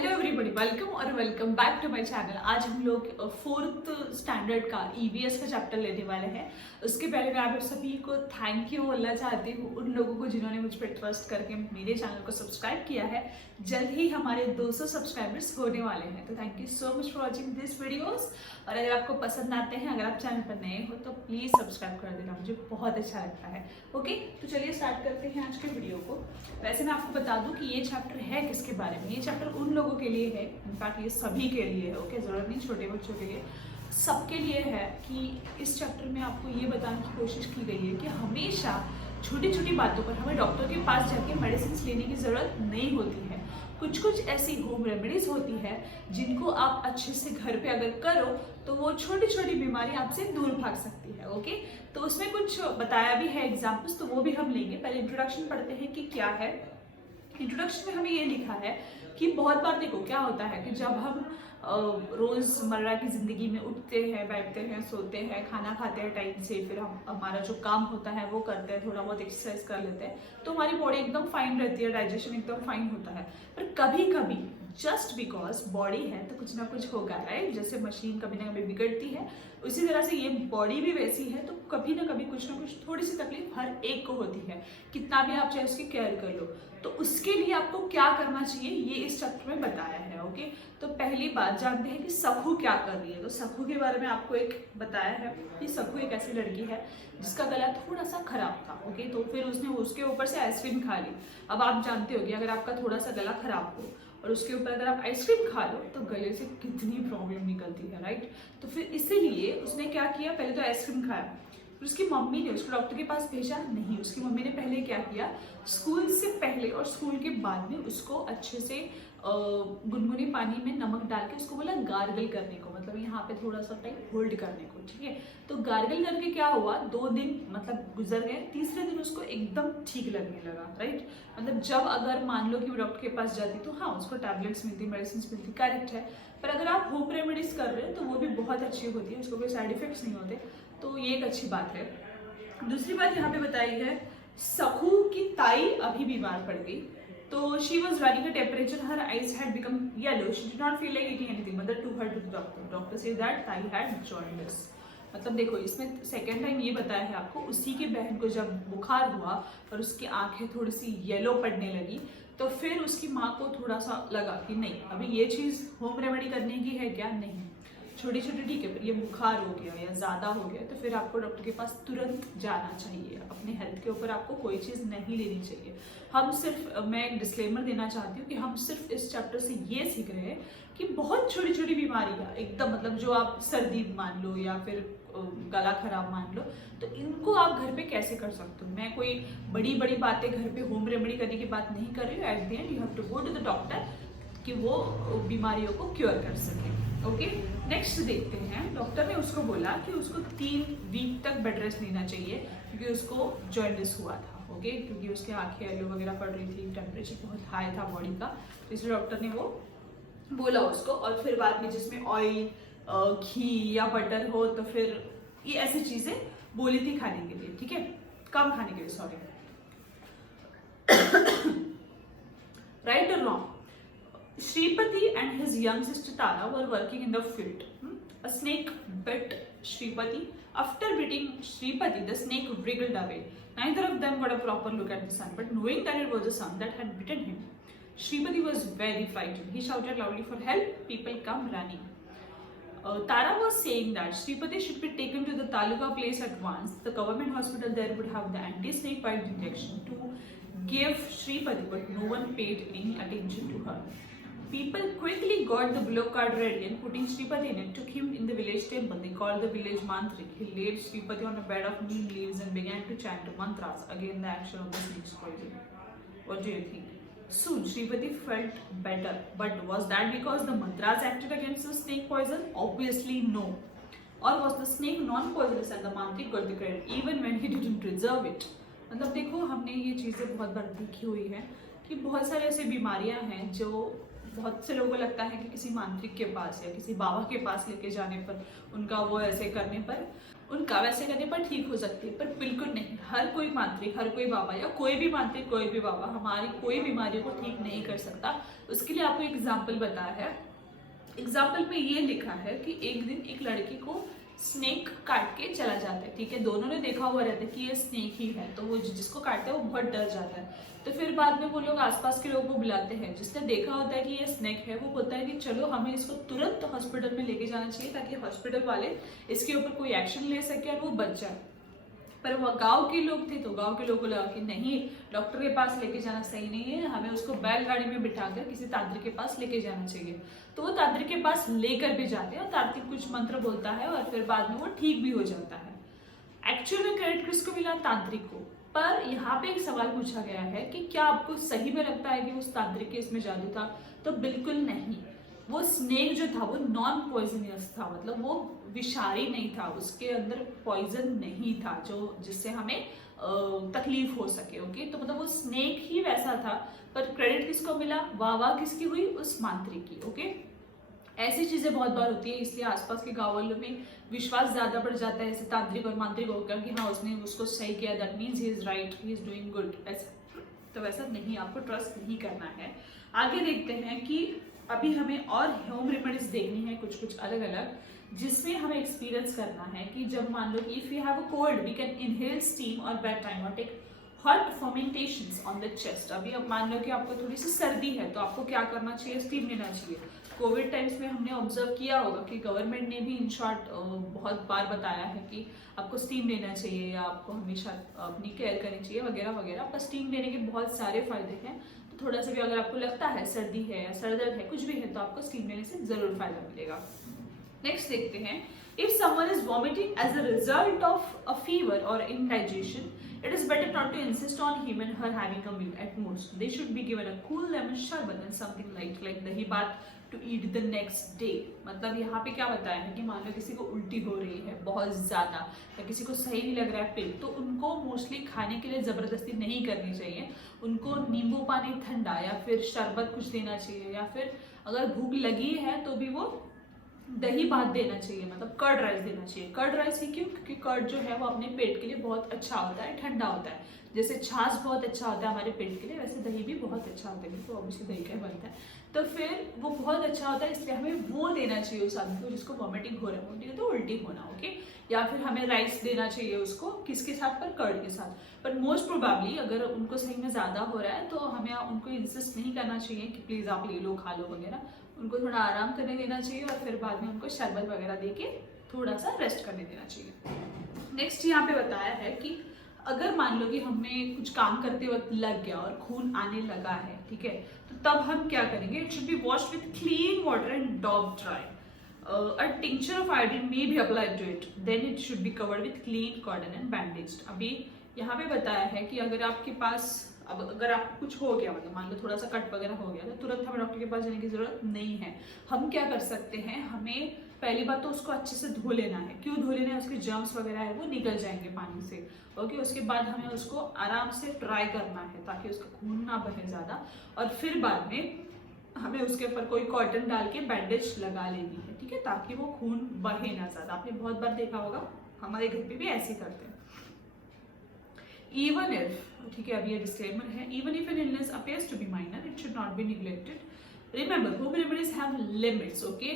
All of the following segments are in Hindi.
हेलो एवरीबॉडी, वेलकम और welcome back to my channel. आज हम लोग 4th स्टैंडर्ड का ईवीएस का चैप्टर लेने वाले हैं। उसके पहले मैं आप सभी को थैंक यू बोलना चाहती हूँ, उन लोगों को जिन्होंने मुझ पर ट्रस्ट करके मेरे चैनल को सब्सक्राइब किया है। जल्द ही हमारे 200 सब्सक्राइबर्स होने वाले हैं, तो thank you so much for watching this videos. और अगर आपको पसंद आते हैं, अगर आप चैनल पर नए हो तो प्लीज़ सब्सक्राइब कर देना, मुझे बहुत अच्छा लगता है। ओके, तो चलिए स्टार्ट करते हैं आज के वीडियो को। वैसे मैं आपको बता दूं कि ये चैप्टर है किसके बारे में। ये चैप्टर उन लोगों के लिए है, इनफैक्ट ये सभी के लिए है। ओके, ज़रूरत नहीं छोटे बच्चों के लिए, सबके लिए है कि इस चैप्टर में आपको ये बताने की कोशिश की गई है कि हमेशा छोटी छोटी बातों पर हमें डॉक्टर के पास जाके मेडिसिन लेने की ज़रूरत नहीं होती है। कुछ कुछ ऐसी होम रेमेडीज होती है जिनको आप अच्छे से घर पे अगर करो तो वो छोटी छोटी बीमारी आपसे दूर भाग सकती है। ओके, तो उसमें कुछ बताया भी है एग्जाम्पल्स, तो वो भी हम लेंगे। पहले इंट्रोडक्शन पढ़ते हैं कि क्या है। इंट्रोडक्शन में हमें ये लिखा है कि बहुत बार देखो क्या होता है कि जब हम रोज़मर्रा की ज़िंदगी में उठते हैं, बैठते हैं, सोते हैं, खाना खाते हैं टाइम से, फिर हम हमारा जो काम होता है वो करते हैं, थोड़ा बहुत एक्सरसाइज कर लेते हैं, तो हमारी बॉडी एकदम फाइन रहती है, डाइजेशन एकदम फाइन होता है। पर कभी कभी जस्ट बिकॉज बॉडी है तो कुछ ना कुछ होगा, राइट। जैसे मशीन कभी ना कभी बिगड़ती है, उसी तरह से ये बॉडी भी वैसी है, तो कभी ना कभी कुछ ना कुछ थोड़ी सी तकलीफ हर एक को होती है, कितना भी आप चाहे उसकी केयर कर लो। तो उसके लिए आपको क्या करना चाहिए ये इस चैप्टर में बताया है। ओके, तो पहली बात जानते हैं कि सखू क्या कर रही है। तो सखू के बारे में आपको एक बताया है कि सखू एक ऐसी लड़की है जिसका गला थोड़ा सा खराब था। ओके, तो फिर उसने उसके ऊपर से आइसक्रीम खा ली। अब आप जानते हो कि अगर आपका थोड़ा सा गला खराब हो और उसके ऊपर अगर आप आइसक्रीम खा लो तो गले से कितनी प्रॉब्लम निकलती है, राइट। तो फिर इसीलिए उसने क्या किया, पहले तो आइसक्रीम खाया, फिर उसकी मम्मी ने उसको डॉक्टर के पास भेजा नहीं। उसकी मम्मी ने पहले क्या किया, स्कूल से पहले और स्कूल के बाद में उसको अच्छे से गुनगुने पानी में नमक डाल के उसको बोला गार्गल करने को, मतलब यहाँ पे थोड़ा सा टाइम होल्ड करने को। ठीक है, तो गार्गल करके क्या हुआ, 2 दिन मतलब गुजर गए, तीसरे दिन उसको एकदम ठीक लगने लगा, राइट। मतलब जब अगर मान लो कि वो डॉक्टर के पास जाती तो हाँ उसको टैबलेट्स मिलती, मेडिसिन मिलती, करेक्ट है। पर अगर आप होम रेमेडीज कर रहे हो तो वो भी बहुत अच्छी होती है, उसको कोई साइड इफेक्ट्स नहीं होते, तो ये एक अच्छी बात है। दूसरी बात यहाँ पे बताई है, सखू की ताई अभी बीमार पड़ गई। तो she was running a temperature, her eyes had become yellow, she did not feel like eating anything, mother to her to the doctor, doctor said that Tai had jaundice. मतलब देखो इसमें सेकेंड टाइम ये बताया है आपको, उसी की बहन को जब बुखार हुआ और उसकी आंखें थोड़ी सी येलो पड़ने लगी, तो फिर उसकी माँ को थोड़ा सा लगा कि नहीं अभी ये चीज़ होम रेमेडी करने की है क्या, नहीं छोटी छोटी ठीक है, पर ये बुखार हो गया या ज़्यादा हो गया तो फिर आपको डॉक्टर के पास तुरंत जाना चाहिए। अपने हेल्थ के ऊपर आपको कोई चीज़ नहीं लेनी चाहिए। हम सिर्फ, मैं एक डिस्क्लेमर देना चाहती हूँ कि हम सिर्फ इस चैप्टर से ये सीख रहे हैं कि बहुत छोटी छोटी बीमारियाँ एकदम, मतलब जो आप सर्दी मान लो या फिर गला खराब मान लो, तो इनको आप घर पे कैसे कर सकते हो। मैं कोई बड़ी बड़ी बातें घर पे होम रेमेडी करने की बात नहीं कर रही हूँ। At the end you have to go to the doctor कि वो बीमारियों को क्योर कर सके। ओके, नेक्स्ट देखते हैं। डॉक्टर ने उसको बोला कि उसको 3 वीक तक बेड रेस्ट लेना चाहिए क्योंकि उसको जॉन्डिस हुआ था। ओके, क्योंकि उसके आंखें येलो वगैरह पड़ रही थी, टेम्परेचर बहुत हाई था बॉडी का, तो इसलिए डॉक्टर ने वो बोला उसको। और फिर बाद में जिसमें ऑयल, घी या बटर हो तो फिर ये ऐसी चीज़ें बोली थी खाने के लिए, ठीक है, कम खाने के लिए, सॉरी। राइट और wrong? Shripati and his young sister Tara were working in the field. A snake bit Shripati. After biting Shripati, the snake wriggled away. Neither of them got a proper look at the sun, but knowing that it was the sun that had bitten him, Shripati was very frightened. He shouted loudly for help. People come running. Tara was saying that Shripati should be taken to the Taluka place at once. The government hospital there would have the anti-snake bite injection to give Shripati, but no one paid any attention to her. People quickly got the bullock cart ready and putting Shripati in it, took him in the village temple. They called the village mantrik. He laid Shripati on a bed of neem leaves and began to chant mantras. Again, the action of the snake's poison. What do you think? Soon, Shripati felt better. But was that because the mantras acted against the snake poison? Obviously, no. Or was the snake non-poisonous and the mantrik got the credit even when he didn't deserve it? मतलब देखो हमने ये चीज़ें बहुत बार देखी हुई है कि बहुत सारे ऐसी बीमारियां हैं जो बहुत से लोगों को लगता है कि किसी मांत्रिक के पास या किसी बाबा के पास लेके जाने पर उनका वो ऐसे करने पर उनका वैसे करने पर ठीक हो सकती है, पर बिल्कुल नहीं। हर कोई मांत्रिक, हर कोई बाबा या कोई भी मांत्रिक, कोई भी बाबा हमारी कोई बीमारी को ठीक नहीं कर सकता। उसके लिए आपको एग्जाम्पल बताया है। एग्जाम्पल में ये लिखा है कि एक दिन एक लड़की को स्नेक काट के चला जाता है, ठीक है। दोनों ने देखा हुआ रहता है कि ये स्नेक ही है, तो वो जिसको काटता है वो बहुत डर जाता है। तो फिर बाद में वो लोग आसपास के लोगों को बुलाते हैं, जिसने देखा होता है कि ये स्नेक है, वो बोलता है कि चलो हमें इसको तुरंत हॉस्पिटल में लेके जाना चाहिए ताकि हॉस्पिटल वाले इसके ऊपर कोई एक्शन ले सके और वो बच जाए। पर वो गांव के लोग थे, तो गांव के लोगों को लगा कि नहीं, डॉक्टर के पास लेके जाना सही नहीं है, हमें उसको बैलगाड़ी में बिठाकर किसी तांत्रिक के पास लेके जाना चाहिए। तो वो तांत्रिक के पास लेकर भी जाते हैं और तांत्रिक कुछ मंत्र बोलता है और फिर बाद में वो ठीक भी हो जाता है। एक्चुअल में क्रेडिट किसको मिला? तांत्रिक को। पर यहाँ पे एक सवाल पूछा गया है कि क्या आपको सही में लगता है कि उस तांत्रिक के इसमें जादू था? तो बिल्कुल नहीं। वो स्नेक जो था वो नॉन पॉइजनियस था, मतलब वो विषारी नहीं था, उसके अंदर पॉइजन नहीं था जो जिससे हमें तकलीफ हो सके। ओके, तो मतलब वो स्नेक ही वैसा था। पर क्रेडिट किसको मिला? वाह किसकी हुई? उस मांत्रिक की। ओके, ऐसी चीजें बहुत बार होती है, इसलिए आसपास के गाँव वालों में विश्वास ज्यादा बढ़ जाता है ऐसे तांत्रिक और मांत्रिक होकर कि हाँ उसने उसको सही किया, that means he is right, he is doing good. ऐसा तो वैसा नहीं, आपको ट्रस्ट नहीं करना है। आगे देखते हैं कि अभी हमें और होम रेमेडीज देखनी है कुछ कुछ अलग अलग, जिसमें हमें एक्सपीरियंस करना है कि जब मान लो कि if you have a cold we can inhale steam और बेड टाइम और take hot fermentations on the chest. अभी अब मान लो कि आपको थोड़ी सी सर्दी है तो आपको क्या करना चाहिए? स्टीम लेना चाहिए। कोविड टाइम्स में हमने ऑब्जर्व किया होगा कि गवर्नमेंट ने भी इन शॉर्ट बहुत बार बताया है कि आपको स्टीम लेना चाहिए या आपको हमेशा अपनी केयर करनी चाहिए वगैरह वगैरह। पर स्टीम लेने के बहुत सारे फायदे हैं, तो थोड़ा सा भी अगर आपको लगता है सर्दी है या सर दर्द है कुछ भी है तो आपको स्टीम लेने से जरूर फायदा मिलेगा। नेक्स्ट देखते हैं, if someone is vomiting as a result of a fever or indigestion, it is better not to insist on him and her having a meal at most. They should be given a cool lemon sherbet and something light like dahi baat to eat the next day. मतलब यहाँ पे क्या बताया है कि मान लो किसी को उल्टी हो रही है बहुत ज़्यादा या किसी को सही नहीं लग रहा है पेट, तो उनको मोस्टली खाने के लिए ज़बरदस्ती नहीं करनी चाहिए। उनको नींबू पानी ठंडा या फिर शरबत कुछ देना चाहिए, या फिर अगर भूख लगी है तो भी वो दही भात देना चाहिए, मतलब कर्ड राइस देना चाहिए। कर्ड राइस ही क्यों? क्योंकि कर्ड जो है वो अपने पेट के लिए बहुत अच्छा होता है, ठंडा होता है। जैसे छाछ बहुत अच्छा होता है हमारे पेट के लिए, वैसे दही भी बहुत अच्छा होता है, क्योंकि ऑब्वियसली दही का बनता है, तो फिर वो बहुत अच्छा होता है। इसलिए हमें वो देना चाहिए उस आदमी को जिसको वॉमिटिंग हो रहा है, वॉमिटिंग तो उल्टी होना। ओके, या फिर हमें राइस देना चाहिए उसको, किसके साथ? पर कर्ड के साथ। पर मोस्ट प्रोबेबली अगर उनको सही में ज़्यादा हो रहा है तो हमें उनको इंसिस्ट नहीं करना चाहिए कि प्लीज़ आप ले लो, खा लो वगैरह। उनको थोड़ा आराम करने देना चाहिए और फिर बाद में उनको शरबत वगैरह देके थोड़ा सा रेस्ट करने देना चाहिए। नेक्स्ट यहाँ पे बताया है कि अगर मान लो कि हमें कुछ काम करते वक्त लग गया और खून आने लगा है, ठीक है, तो तब हम क्या करेंगे? It should be washed with clean water and dab dry. A tincture of iodine may be applied to it. Then it should be covered with clean cotton and bandaged. अभी यहाँ पे बताया है कि अगर आपके पास अब अगर आपको कुछ हो गया, मतलब मान लो थोड़ा सा कट वगैरह हो गया, तो तुरंत हमें डॉक्टर के पास जाने की जरूरत नहीं है। हम क्या कर सकते हैं? हमें पहली बात तो उसको अच्छे से धो लेना है। क्यों धो लेना है? उसके जर्म्स वगैरह है वो निकल जाएंगे पानी से। ओके, उसके बाद हमें उसको आराम से ड्राई करना है ताकि उसका खून ना बहे ज़्यादा, और फिर बाद में हमें उसके ऊपर कोई कॉटन डाल के बैंडेज लगा लेनी है, ठीक है, ताकि वो खून बहे ना ज़्यादा। आपने बहुत बार देखा होगा, हमारे घर पे भी ऐसे करते हैं। Even if, ठीक है, अभी ये डिस्क्लेमर है, even if an illness appears to be minor, it should not be neglected. Remember, home remedies have limits. Okay,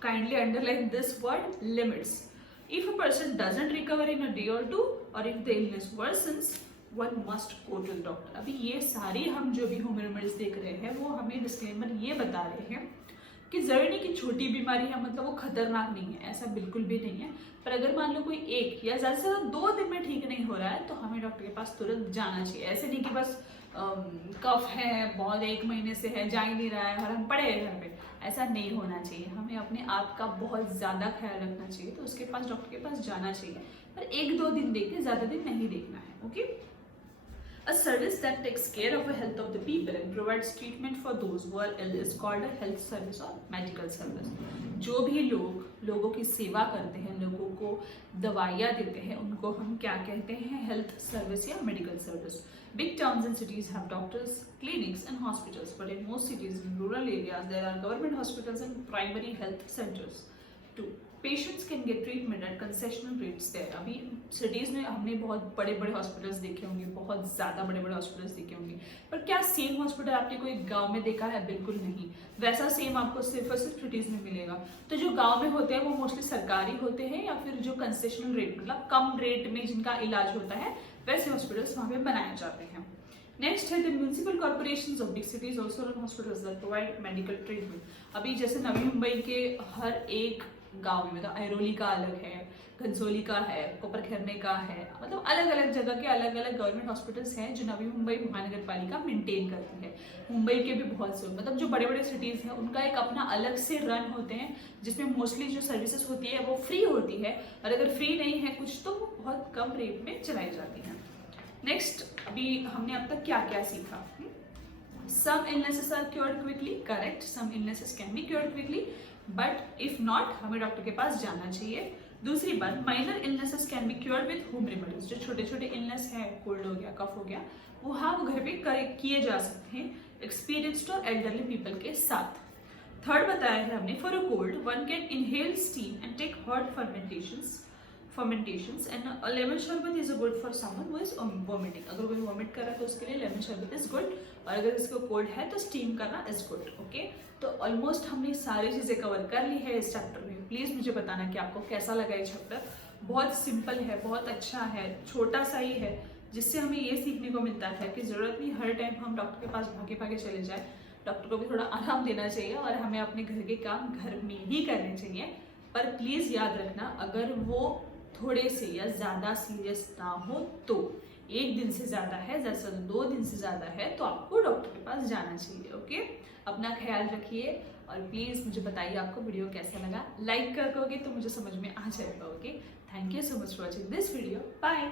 kindly underline this word, limits. If a person doesn't recover in a day or two, or if the illness worsens, one must go to the doctor. अभी ये सारी हम जो भी होम रेमेडीज देख रहे हैं वो हमें डिस्क्लेमर ये बता रहे हैं कि जरूरी नहीं कि छोटी बीमारी है मतलब वो खतरनाक नहीं है, ऐसा बिल्कुल भी नहीं है। पर अगर मान लो कोई एक या ज़्यादा से ज़्यादा 2 दिन में ठीक नहीं हो रहा है तो हमें डॉक्टर के पास तुरंत जाना चाहिए। ऐसे नहीं कि बस कफ है बहुत 1 महीने से है, जा ही नहीं रहा है और हम पड़े हैं घर पे, ऐसा नहीं होना चाहिए। हमें अपने आप का बहुत ज़्यादा ख्याल रखना चाहिए, तो उसके पास डॉक्टर के पास जाना चाहिए, पर 1-2 दिन देखते, ज़्यादा दिन नहीं देखना है। Okay, A service that takes care of the health of the people and provides treatment for those who are ill is called a health service or medical service. जो भी लोगों की सेवा करते हैं, लोगों को दवाइयाँ देते हैं, उनको हम क्या कहते हैं? हेल्थ सर्विस या medical service. Big towns and cities have doctors, clinics and hospitals, but in most cities and rural areas there are government hospitals and primary health centers too. Patients can get treatment at concessional rates there. अभी सिटीज़ में हमने बहुत बड़े बड़े हॉस्पिटल्स देखे होंगे, बहुत ज़्यादा बड़े बड़े हॉस्पिटल्स देखे होंगे, पर क्या सेम हॉस्पिटल आपने कोई गांव में देखा है? बिल्कुल नहीं. वैसा सेम आपको सिर्फ और सिर्फ सिटीज़ में मिलेगा. तो जो गांव में होते हैं वो मोस्टली सरकारी होते हैं या फिर जो कंसेशनल रेट मतलब कम रेट में जिनका इलाज होता है वैसे हॉस्पिटल्स वहाँ पे बनाए जाते हैं. नेक्स्ट है the municipal corporations of big cities also run hospitals that provide medical treatment. अभी जैसे नवी मुंबई के हर एक गांव में मतलब ऐरोली का अलग है, घनसोली का है, कोपरखैरने का है, मतलब अलग अलग जगह के अलग अलग गवर्नमेंट हॉस्पिटल्स हैं जो नवी मुंबई महानगर पालिका मेंटेन करती है. मुंबई के भी बहुत से मतलब जो बड़े बड़े सिटीज़ हैं उनका एक अपना अलग से रन होते हैं जिसमें मोस्टली जो सर्विसेज होती है वो फ्री होती है, और अगर फ्री नहीं है कुछ तो वो बहुत कम रेट में चलाई जाती है. नेक्स्ट, अभी हमने अब तक क्या क्या सीखा? Some illnesses are cured quickly, correct. Some illnesses can be cured quickly, but if not, हमें डॉक्टर के पास जाना चाहिए. दूसरी बात, minor illnesses can be cured with home remedies. जो छोटे छोटे illness है, कोल्ड हो गया, कफ हो गया, वो हम घर पे किए जा सकते हैं experienced और elderly people के साथ. थर्ड बताया है हमने, for a cold, one can inhale steam and take hot fermentations and a lemon शरबत is good for someone who is vomiting. अगर कोई वॉमिट कर रहा है तो उसके लिए लेमन शरबत इज गुड, और अगर इसको कोल्ड है तो स्टीम करना इज गुड. ओके, तो ऑलमोस्ट हमने सारी चीज़ें कवर कर ली है इस चैप्टर में. प्लीज़ मुझे बताना कि आपको कैसा लगा ये चैप्टर. बहुत सिंपल है, बहुत अच्छा है, छोटा सा ही है, जिससे हमें ये सीखने को मिलता है कि ज़रूरत नहीं हर टाइम हम डॉक्टर के पास भागे भागे चले जाए. डॉक्टर को भी थोड़ा आराम देना चाहिए और हमें अपने घर के काम घर में ही करने चाहिए. पर प्लीज़ याद रखना, अगर वो थोड़े से या ज़्यादा सीरियस ना हो तो, एक दिन से ज़्यादा है, जैसे 2 दिन से ज़्यादा है तो आपको डॉक्टर के पास जाना चाहिए. ओके, अपना ख्याल रखिए और प्लीज़ मुझे बताइए आपको वीडियो कैसा लगा. लाइक कर दोगे तो मुझे समझ में आ जाएगा. Okay, thank you so much for watching this video. Bye.